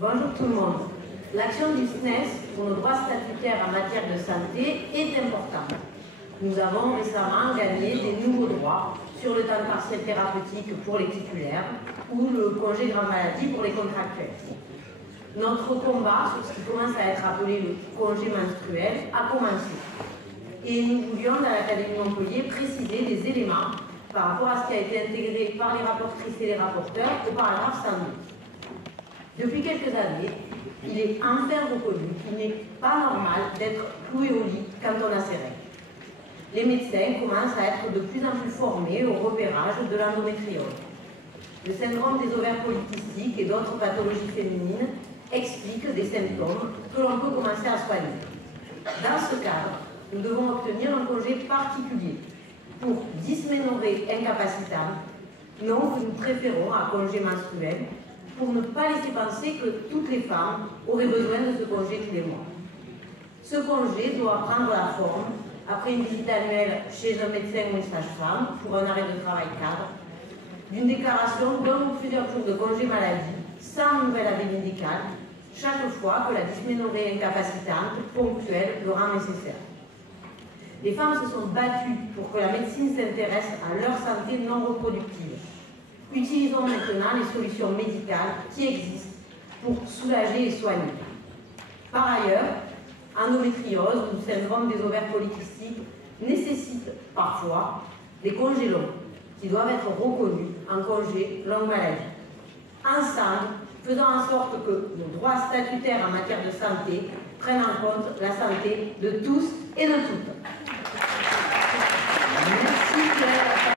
Bonjour tout le monde. L'action du SNES pour nos droits statutaires en matière de santé est importante. Nous avons récemment gagné des nouveaux droits sur le temps partiel thérapeutique pour les titulaires ou le congé grande maladie pour les contractuels. Notre combat sur ce qui commence à être appelé le congé menstruel a commencé. Et nous voulions dans l'Académie Montpellier préciser des éléments par rapport à ce qui a été intégré par les rapportrices et les rapporteurs au paragraphe 112. Depuis quelques années, il est enfin reconnu qu'il n'est pas normal d'être cloué au lit quand on a ses règles. Les médecins commencent à être de plus en plus formés au repérage de l'endométriose. Le syndrome des ovaires polykystiques et d'autres pathologies féminines expliquent des symptômes que l'on peut commencer à soigner. Dans ce cadre, nous devons obtenir un congé particulier pour dysménorrhée incapacitante, nom que nous préférons à congé menstruel, pour ne pas laisser penser que toutes les femmes auraient besoin de ce congé tous les mois. Ce congé doit prendre la forme, après une visite annuelle chez un médecin ou une sage-femme pour un arrêt de travail cadre, d'une déclaration d'un ou plusieurs jours de congé maladie sans nouvel avis médical, chaque fois que la dysménorrhée incapacitante ponctuelle le rend nécessaire. Les femmes se sont battues pour que la médecine s'intéresse à leur santé non reproductive. Utilisons maintenant les solutions médicales qui existent pour soulager et soigner. Par ailleurs, endométriose ou syndrome des ovaires polykystiques nécessitent parfois des congés longs qui doivent être reconnus en congé longue maladie. Ensemble, faisons en sorte que nos droits statutaires en matière de santé prennent en compte la santé de tous et de toutes.